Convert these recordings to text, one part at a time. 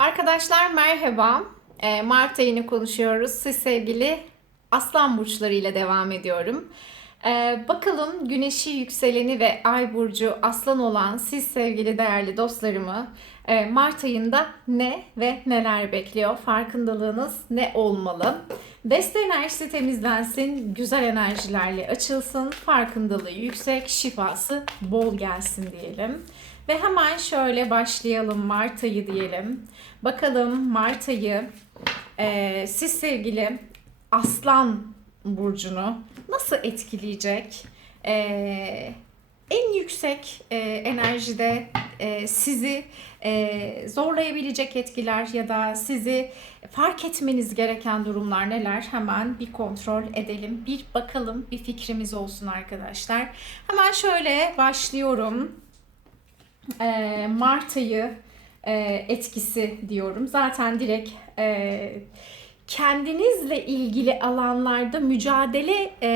Arkadaşlar merhaba. Ee, Mart ayını konuşuyoruz. Siz sevgili Aslan burçları ile devam ediyorum. Ee, bakalım Güneşi, yükseleni ve Ay burcu Aslan olan siz sevgili değerli dostlarımı e, Mart ayında ne ve neler bekliyor? Farkındalığınız ne olmalı? Deste enerjisi temizlensin, güzel enerjilerle açılsın, farkındalığı yüksek, şifası bol gelsin diyelim. Ve hemen şöyle başlayalım Mart ayı diyelim. Bakalım Mart ayı e, siz sevgili Aslan burcunu nasıl etkileyecek? E, en yüksek e, enerjide e, sizi e, zorlayabilecek etkiler ya da sizi fark etmeniz gereken durumlar neler? Hemen bir kontrol edelim, bir bakalım, bir fikrimiz olsun arkadaşlar. Hemen şöyle başlıyorum e, Mart ayı e, etkisi diyorum. Zaten direkt e, kendinizle ilgili alanlarda mücadele e,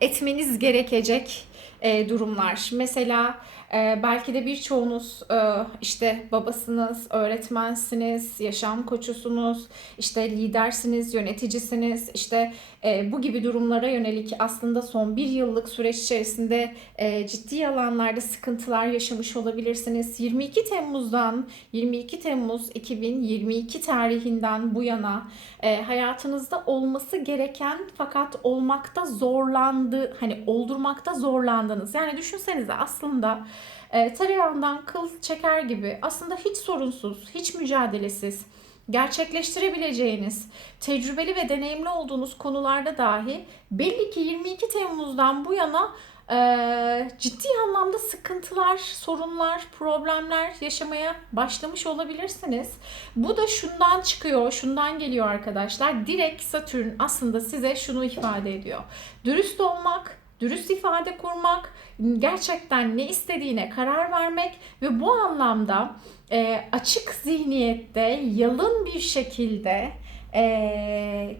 etmeniz gerekecek e, durumlar. Mesela e, belki de birçoğunuz e, işte babasınız, öğretmensiniz, yaşam koçusunuz, işte lidersiniz, yöneticisiniz. İşte e, bu gibi durumlara yönelik aslında son bir yıllık süreç içerisinde e, ciddi alanlarda sıkıntılar yaşamış olabilirsiniz. 22 Temmuz'dan 22 Temmuz 2022 tarihinden bu yana e, hayatınızda olması gereken fakat olmakta zorlandı, hani oldurmakta zorlandınız. Yani düşünsenize aslında e, tereyağından kıl çeker gibi aslında hiç sorunsuz, hiç mücadelesiz gerçekleştirebileceğiniz, tecrübeli ve deneyimli olduğunuz konularda dahi belli ki 22 Temmuz'dan bu yana e, ciddi anlamda sıkıntılar, sorunlar, problemler yaşamaya başlamış olabilirsiniz. Bu da şundan çıkıyor, şundan geliyor arkadaşlar. Direkt Satürn aslında size şunu ifade ediyor. Dürüst olmak, dürüst ifade kurmak, gerçekten ne istediğine karar vermek ve bu anlamda e, açık zihniyette, yalın bir şekilde e,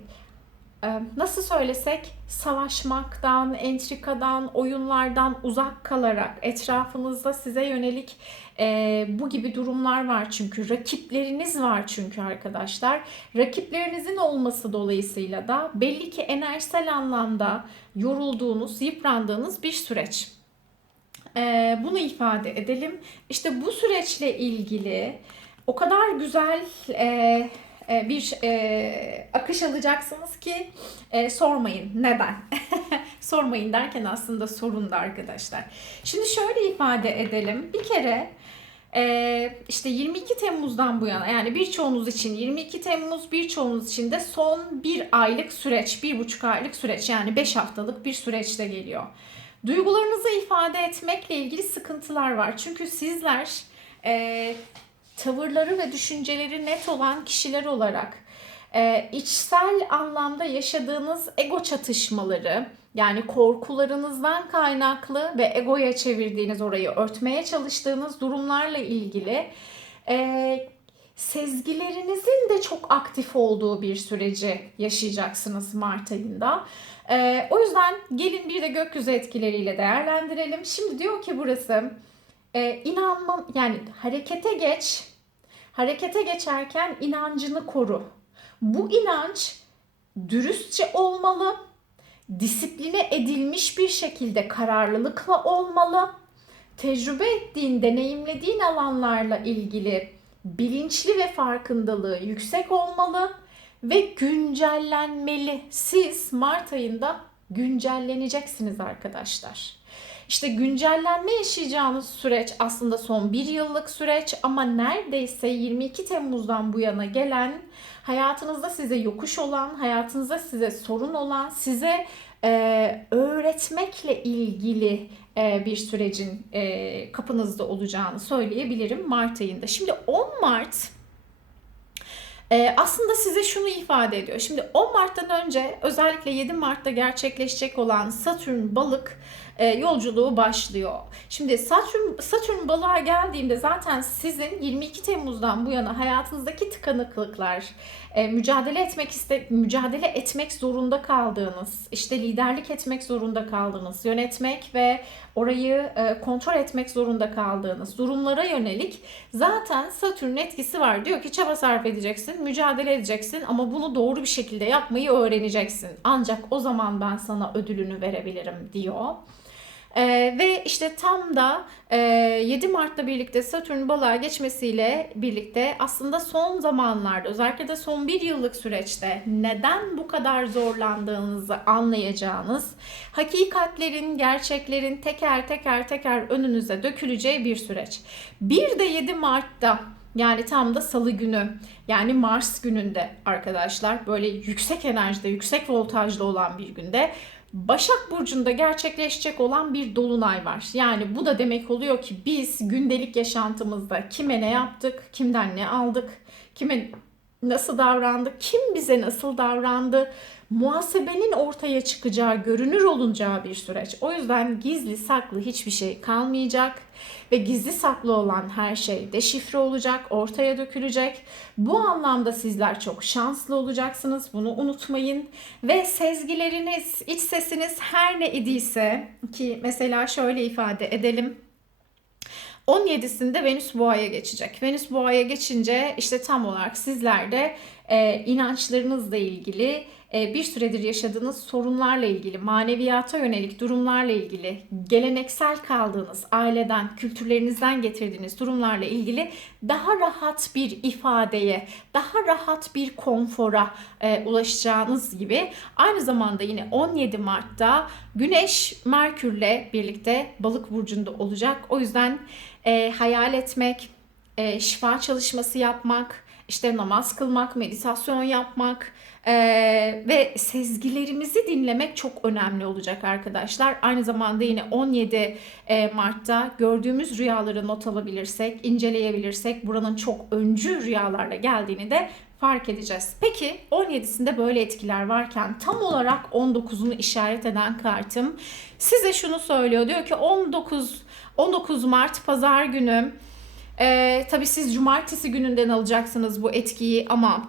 nasıl söylesek savaşmaktan, entrikadan, oyunlardan uzak kalarak etrafınızda size yönelik e, bu gibi durumlar var çünkü rakipleriniz var çünkü arkadaşlar. Rakiplerinizin olması dolayısıyla da belli ki enerjisel anlamda yorulduğunuz, yıprandığınız bir süreç. E, bunu ifade edelim. İşte bu süreçle ilgili o kadar güzel e, e, bir e, akış alacaksınız ki e, sormayın neden. sormayın derken aslında sorun da arkadaşlar. Şimdi şöyle ifade edelim. Bir kere e, işte 22 Temmuz'dan bu yana yani birçoğunuz için 22 Temmuz birçoğunuz için de son bir aylık süreç, bir buçuk aylık süreç yani 5 haftalık bir süreçte geliyor. Duygularınızı ifade etmekle ilgili sıkıntılar var. Çünkü sizler e, tavırları ve düşünceleri net olan kişiler olarak e, içsel anlamda yaşadığınız ego çatışmaları yani korkularınızdan kaynaklı ve egoya çevirdiğiniz orayı örtmeye çalıştığınız durumlarla ilgili e, sezgilerinizin de çok aktif olduğu bir süreci yaşayacaksınız Mart ayında. E, o yüzden gelin bir de gökyüzü etkileriyle değerlendirelim. Şimdi diyor ki burası e, inanmam yani harekete geç. Harekete geçerken inancını koru. Bu inanç dürüstçe olmalı, disipline edilmiş bir şekilde kararlılıkla olmalı. Tecrübe ettiğin, deneyimlediğin alanlarla ilgili bilinçli ve farkındalığı yüksek olmalı ve güncellenmeli. Siz Mart ayında güncelleneceksiniz arkadaşlar. İşte güncellenme yaşayacağınız süreç aslında son bir yıllık süreç ama neredeyse 22 Temmuz'dan bu yana gelen hayatınızda size yokuş olan, hayatınızda size sorun olan, size e, öğretmekle ilgili e, bir sürecin e, kapınızda olacağını söyleyebilirim Mart ayında. Şimdi 10 Mart ee, aslında size şunu ifade ediyor. Şimdi 10 Mart'tan önce özellikle 7 Mart'ta gerçekleşecek olan Satürn balık e, yolculuğu başlıyor. Şimdi Satürn, Satürn balığa geldiğinde zaten sizin 22 Temmuz'dan bu yana hayatınızdaki tıkanıklıklar, e, mücadele etmek iste, mücadele etmek zorunda kaldığınız, işte liderlik etmek zorunda kaldığınız, yönetmek ve orayı e, kontrol etmek zorunda kaldığınız durumlara yönelik zaten Satürn etkisi var. Diyor ki çaba sarf edeceksin, mücadele edeceksin ama bunu doğru bir şekilde yapmayı öğreneceksin. Ancak o zaman ben sana ödülünü verebilirim diyor. Ee, ve işte tam da e, 7 Mart'la birlikte Satürn balığa geçmesiyle birlikte aslında son zamanlarda özellikle de son bir yıllık süreçte neden bu kadar zorlandığınızı anlayacağınız hakikatlerin, gerçeklerin teker teker teker önünüze döküleceği bir süreç. Bir de 7 Mart'ta yani tam da salı günü yani Mars gününde arkadaşlar böyle yüksek enerjide, yüksek voltajlı olan bir günde Başak Burcu'nda gerçekleşecek olan bir dolunay var. Yani bu da demek oluyor ki biz gündelik yaşantımızda kime ne yaptık, kimden ne aldık, kime nasıl davrandık, kim bize nasıl davrandı, muhasebenin ortaya çıkacağı, görünür olunacağı bir süreç. O yüzden gizli saklı hiçbir şey kalmayacak ve gizli saklı olan her şey deşifre olacak, ortaya dökülecek. Bu anlamda sizler çok şanslı olacaksınız. Bunu unutmayın. Ve sezgileriniz, iç sesiniz her ne idiyse ki mesela şöyle ifade edelim. 17'sinde Venüs Boğa'ya geçecek. Venüs Boğa'ya geçince işte tam olarak sizlerde e, inançlarınızla ilgili bir süredir yaşadığınız sorunlarla ilgili, maneviyata yönelik durumlarla ilgili, geleneksel kaldığınız aileden, kültürlerinizden getirdiğiniz durumlarla ilgili daha rahat bir ifadeye, daha rahat bir konfora e, ulaşacağınız gibi aynı zamanda yine 17 Mart'ta Güneş Merkür'le birlikte Balık burcunda olacak. O yüzden e, hayal etmek, e, şifa çalışması yapmak, işte namaz kılmak, meditasyon yapmak, ee, ve sezgilerimizi dinlemek çok önemli olacak arkadaşlar. Aynı zamanda yine 17 e, Mart'ta gördüğümüz rüyaları not alabilirsek, inceleyebilirsek buranın çok öncü rüyalarla geldiğini de fark edeceğiz. Peki 17'sinde böyle etkiler varken tam olarak 19'unu işaret eden kartım size şunu söylüyor. Diyor ki 19 19 Mart pazar günü e, tabii siz cumartesi gününden alacaksınız bu etkiyi ama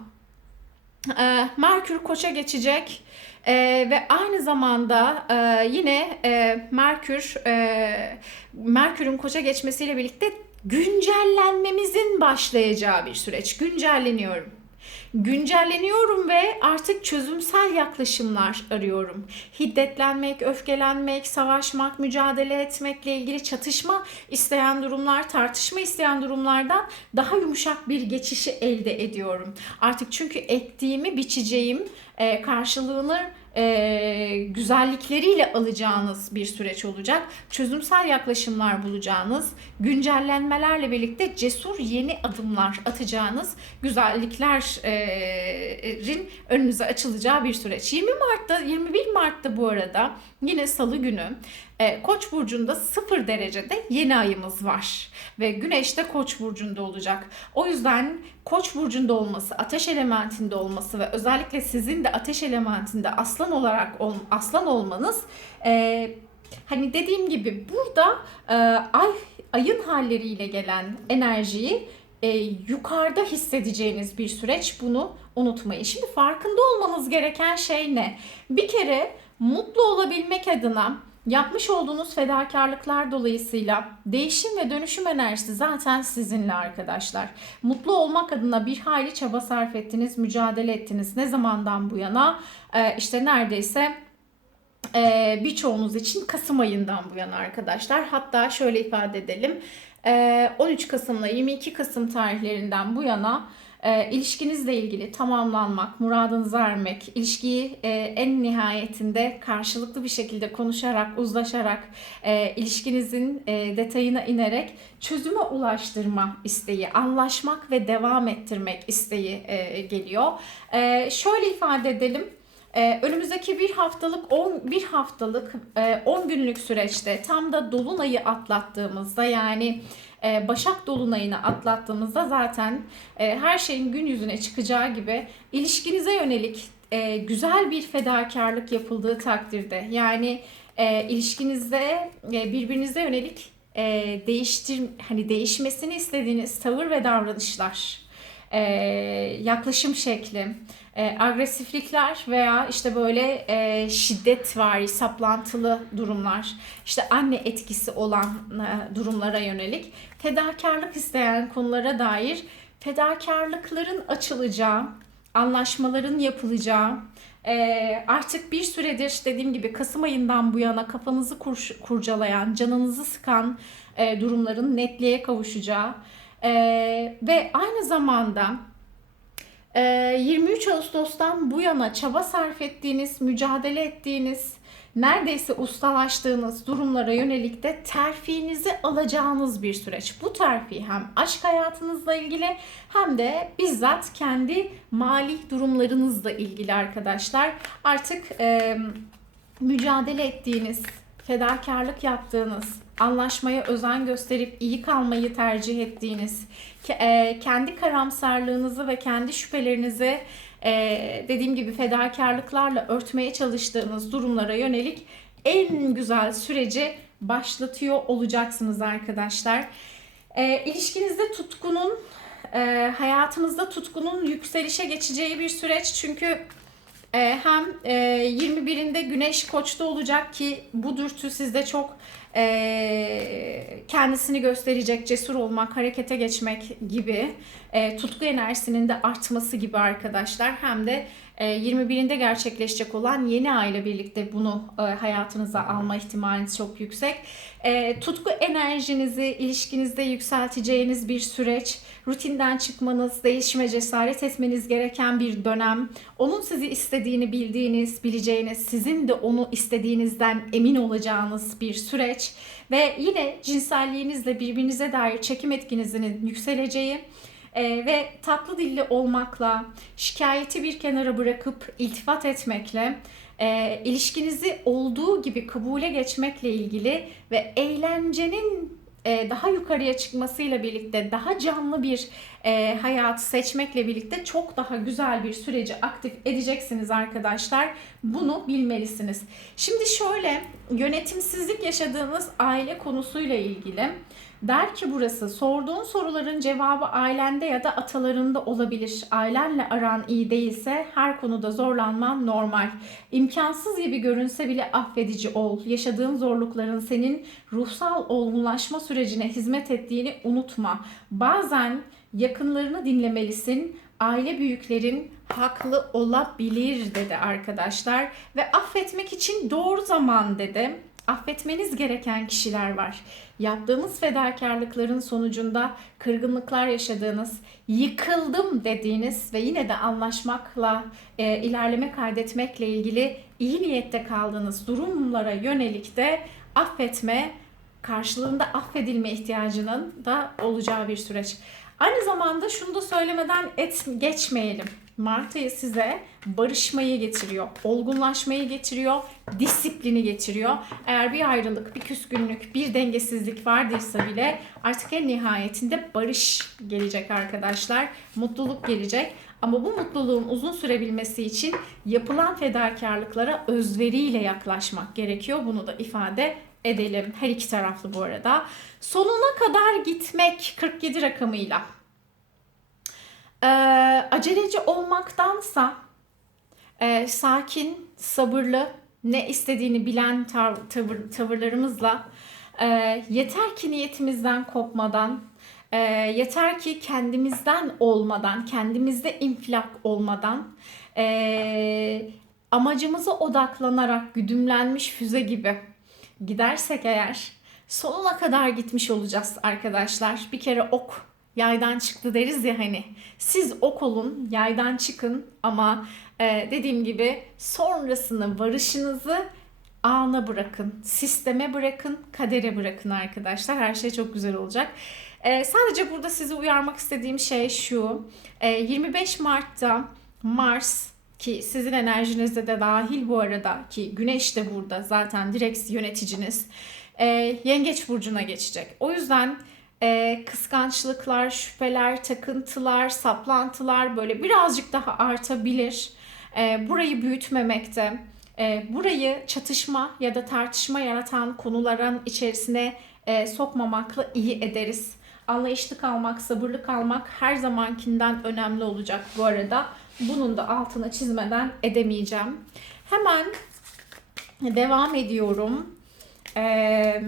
e, Merkür Koç'a geçecek. E, ve aynı zamanda e, yine e, Merkür e, Merkür'ün Koç'a geçmesiyle birlikte güncellenmemizin başlayacağı bir süreç. Güncelleniyorum. Güncelleniyorum ve artık çözümsel yaklaşımlar arıyorum. Hiddetlenmek, öfkelenmek, savaşmak, mücadele etmekle ilgili çatışma isteyen durumlar, tartışma isteyen durumlardan daha yumuşak bir geçişi elde ediyorum. Artık çünkü ektiğimi biçeceğim e, karşılığını e, güzellikleriyle alacağınız bir süreç olacak. Çözümsel yaklaşımlar bulacağınız, güncellenmelerle birlikte cesur yeni adımlar atacağınız güzelliklerin önünüze açılacağı bir süreç. 20 Mart'ta, 21 Mart'ta bu arada yine salı günü e, Koç burcunda 0 derecede yeni ayımız var ve Güneş de Koç burcunda olacak. O yüzden Koç burcunda olması, ateş elementinde olması ve özellikle sizin de ateş elementinde aslan olarak aslan olmanız e, hani dediğim gibi burada e, ay ayın halleriyle gelen enerjiyi e, yukarıda hissedeceğiniz bir süreç bunu unutmayın. Şimdi farkında olmanız gereken şey ne? Bir kere mutlu olabilmek adına Yapmış olduğunuz fedakarlıklar dolayısıyla değişim ve dönüşüm enerjisi zaten sizinle arkadaşlar. Mutlu olmak adına bir hayli çaba sarf ettiniz, mücadele ettiniz. Ne zamandan bu yana? Ee, işte neredeyse e, birçoğunuz için Kasım ayından bu yana arkadaşlar. Hatta şöyle ifade edelim. 13 Kasım'la 22 Kasım tarihlerinden bu yana e, ilişkinizle ilgili tamamlanmak, muradınızı ermek, ilişkiyi e, en nihayetinde karşılıklı bir şekilde konuşarak, uzlaşarak, e, ilişkinizin e, detayına inerek çözüme ulaştırma isteği, anlaşmak ve devam ettirmek isteği e, geliyor. E, şöyle ifade edelim. Ee, önümüzdeki bir haftalık 10 bir haftalık 10 e, günlük süreçte tam da dolunayı atlattığımızda yani e, Başak Dolunay'ını atlattığımızda zaten e, her şeyin gün yüzüne çıkacağı gibi ilişkinize yönelik e, güzel bir fedakarlık yapıldığı takdirde yani ilişkinizde e, birbirinize yönelik e, değiştir hani değişmesini istediğiniz tavır ve davranışlar, e, yaklaşım şekli, e, agresiflikler veya işte böyle e, şiddet var, saplantılı durumlar, işte anne etkisi olan e, durumlara yönelik fedakarlık isteyen konulara dair fedakarlıkların açılacağı, anlaşmaların yapılacağı, e, artık bir süredir dediğim gibi Kasım ayından bu yana kafanızı kur, kurcalayan, canınızı sıkan e, durumların netliğe kavuşacağı e, ve aynı zamanda 23 Ağustos'tan bu yana çaba sarf ettiğiniz, mücadele ettiğiniz, neredeyse ustalaştığınız durumlara yönelik de terfinizi alacağınız bir süreç. Bu terfi hem aşk hayatınızla ilgili hem de bizzat kendi mali durumlarınızla ilgili arkadaşlar. Artık e, mücadele ettiğiniz, fedakarlık yaptığınız, anlaşmaya özen gösterip iyi kalmayı tercih ettiğiniz, e, kendi karamsarlığınızı ve kendi şüphelerinizi e, dediğim gibi fedakarlıklarla örtmeye çalıştığınız durumlara yönelik en güzel süreci başlatıyor olacaksınız arkadaşlar. E, ilişkinizde tutkunun, hayatınızda tutkunun yükselişe geçeceği bir süreç çünkü hem 21'inde Güneş Koç'ta olacak ki bu dürtü sizde çok e, kendisini gösterecek, cesur olmak, harekete geçmek gibi e, tutku enerjisinin de artması gibi arkadaşlar. Hem de e, 21'inde gerçekleşecek olan yeni aile birlikte bunu e, hayatınıza alma ihtimaliniz çok yüksek. E, tutku enerjinizi ilişkinizde yükselteceğiniz bir süreç, rutinden çıkmanız, değişime cesaret etmeniz gereken bir dönem, onun sizi istediğini bildiğiniz, bileceğiniz, sizin de onu istediğinizden emin olacağınız bir süreç ve yine cinselliğinizle birbirinize dair çekim etkinizinin yükseleceği e, ve tatlı dilli olmakla, şikayeti bir kenara bırakıp iltifat etmekle, e, ilişkinizi olduğu gibi kabule geçmekle ilgili ve eğlencenin e, daha yukarıya çıkmasıyla birlikte daha canlı bir e, hayatı seçmekle birlikte çok daha güzel bir süreci aktif edeceksiniz arkadaşlar. Bunu bilmelisiniz. Şimdi şöyle yönetimsizlik yaşadığınız aile konusuyla ilgili Der ki burası sorduğun soruların cevabı ailende ya da atalarında olabilir. Ailenle aran iyi değilse her konuda zorlanman normal. İmkansız gibi görünse bile affedici ol. Yaşadığın zorlukların senin ruhsal olgunlaşma sürecine hizmet ettiğini unutma. Bazen yakınlarını dinlemelisin. Aile büyüklerin haklı olabilir dedi arkadaşlar ve affetmek için doğru zaman dedi affetmeniz gereken kişiler var. Yaptığınız fedakarlıkların sonucunda kırgınlıklar yaşadığınız, yıkıldım dediğiniz ve yine de anlaşmakla e, ilerleme kaydetmekle ilgili iyi niyette kaldığınız durumlara yönelik de affetme, karşılığında affedilme ihtiyacının da olacağı bir süreç. Aynı zamanda şunu da söylemeden et, geçmeyelim. Mart ayı size barışmayı getiriyor, olgunlaşmayı getiriyor, disiplini getiriyor. Eğer bir ayrılık, bir küskünlük, bir dengesizlik vardıysa bile artık en nihayetinde barış gelecek arkadaşlar. Mutluluk gelecek. Ama bu mutluluğun uzun sürebilmesi için yapılan fedakarlıklara özveriyle yaklaşmak gerekiyor. Bunu da ifade edelim. Her iki taraflı bu arada. Sonuna kadar gitmek 47 rakamıyla e, aceleci olmaktansa e, sakin, sabırlı, ne istediğini bilen tav- tavır, tavırlarımızla e, yeter ki niyetimizden kopmadan, e, yeter ki kendimizden olmadan, kendimizde infilak olmadan, e, amacımıza odaklanarak güdümlenmiş füze gibi gidersek eğer sonuna kadar gitmiş olacağız arkadaşlar. Bir kere ok yaydan çıktı deriz ya hani. Siz ok olun, yaydan çıkın ama e, dediğim gibi sonrasını, varışınızı ana bırakın, sisteme bırakın, kadere bırakın arkadaşlar. Her şey çok güzel olacak. E, sadece burada sizi uyarmak istediğim şey şu. E, 25 Mart'ta Mars ki sizin enerjinizde de dahil bu arada ki Güneş de burada zaten direkt yöneticiniz. E, Yengeç burcuna geçecek. O yüzden e, kıskançlıklar, şüpheler, takıntılar, saplantılar böyle birazcık daha artabilir. E, burayı büyütmemekte, e, burayı çatışma ya da tartışma yaratan konuların içerisine e, sokmamakla iyi ederiz. Anlayışlı kalmak, sabırlı kalmak her zamankinden önemli olacak bu arada. Bunun da altına çizmeden edemeyeceğim. Hemen devam ediyorum. Ee,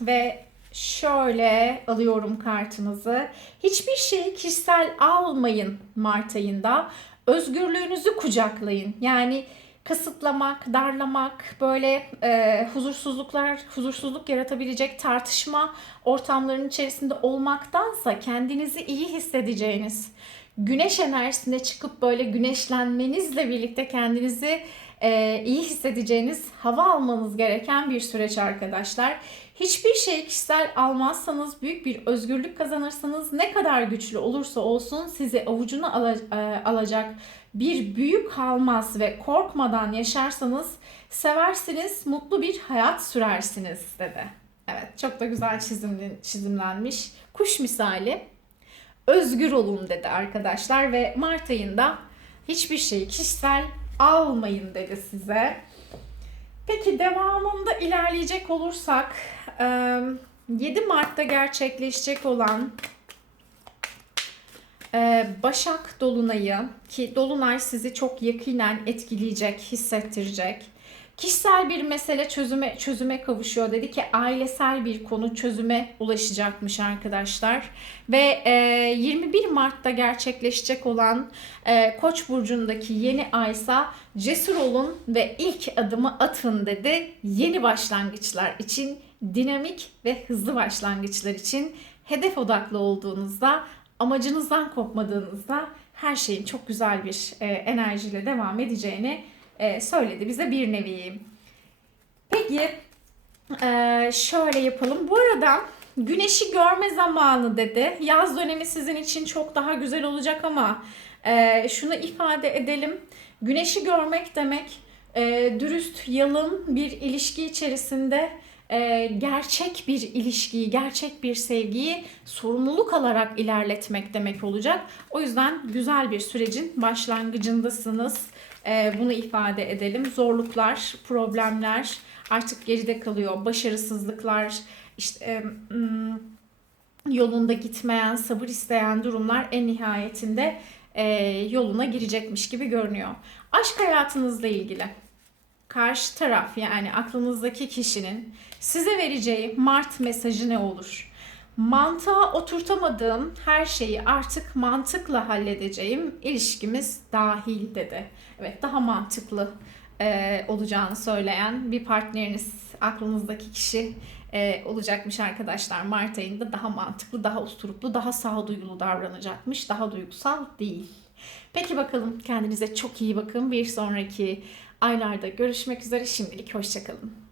ve şöyle alıyorum kartınızı. Hiçbir şeyi kişisel almayın Mart ayında. Özgürlüğünüzü kucaklayın. Yani kısıtlamak, darlamak, böyle e, huzursuzluklar, huzursuzluk yaratabilecek tartışma ortamlarının içerisinde olmaktansa kendinizi iyi hissedeceğiniz, güneş enerjisine çıkıp böyle güneşlenmenizle birlikte kendinizi e, iyi hissedeceğiniz, hava almanız gereken bir süreç arkadaşlar. Hiçbir şey kişisel almazsanız büyük bir özgürlük kazanırsınız. Ne kadar güçlü olursa olsun sizi avucuna ala- e, alacak bir büyük kalmaz ve korkmadan yaşarsanız seversiniz, mutlu bir hayat sürersiniz dedi. Evet, çok da güzel çizimli, çizimlenmiş. Kuş misali. Özgür olun dedi arkadaşlar ve Mart ayında hiçbir şeyi kişisel almayın dedi size. Peki devamında ilerleyecek olursak 7 Mart'ta gerçekleşecek olan Başak Dolunay'ı ki Dolunay sizi çok yakinen etkileyecek, hissettirecek. Kişisel bir mesele çözüme çözüme kavuşuyor dedi ki ailesel bir konu çözüme ulaşacakmış arkadaşlar. Ve e, 21 Mart'ta gerçekleşecek olan e, Koç burcundaki yeni aysa cesur olun ve ilk adımı atın dedi. Yeni başlangıçlar için dinamik ve hızlı başlangıçlar için hedef odaklı olduğunuzda amacınızdan kopmadığınızda her şeyin çok güzel bir e, enerjiyle devam edeceğini e, söyledi bize bir nevi. Peki e, şöyle yapalım. Bu arada güneşi görme zamanı dedi. Yaz dönemi sizin için çok daha güzel olacak ama e, şunu ifade edelim. Güneşi görmek demek e, dürüst, yalın bir ilişki içerisinde e, gerçek bir ilişkiyi, gerçek bir sevgiyi sorumluluk alarak ilerletmek demek olacak. O yüzden güzel bir sürecin başlangıcındasınız. E, bunu ifade edelim. Zorluklar, problemler artık geride kalıyor. Başarısızlıklar, işte e, hmm, yolunda gitmeyen, sabır isteyen durumlar en nihayetinde e, yoluna girecekmiş gibi görünüyor. Aşk hayatınızla ilgili karşı taraf yani aklınızdaki kişinin size vereceği Mart mesajı ne olur? Mantığa oturtamadığım her şeyi artık mantıkla halledeceğim. İlişkimiz dahil dedi. Evet daha mantıklı e, olacağını söyleyen bir partneriniz, aklınızdaki kişi e, olacakmış arkadaşlar. Mart ayında daha mantıklı, daha usturuplu, daha sağduyulu davranacakmış. Daha duygusal değil. Peki bakalım kendinize çok iyi bakın. Bir sonraki aylarda görüşmek üzere. Şimdilik hoşçakalın.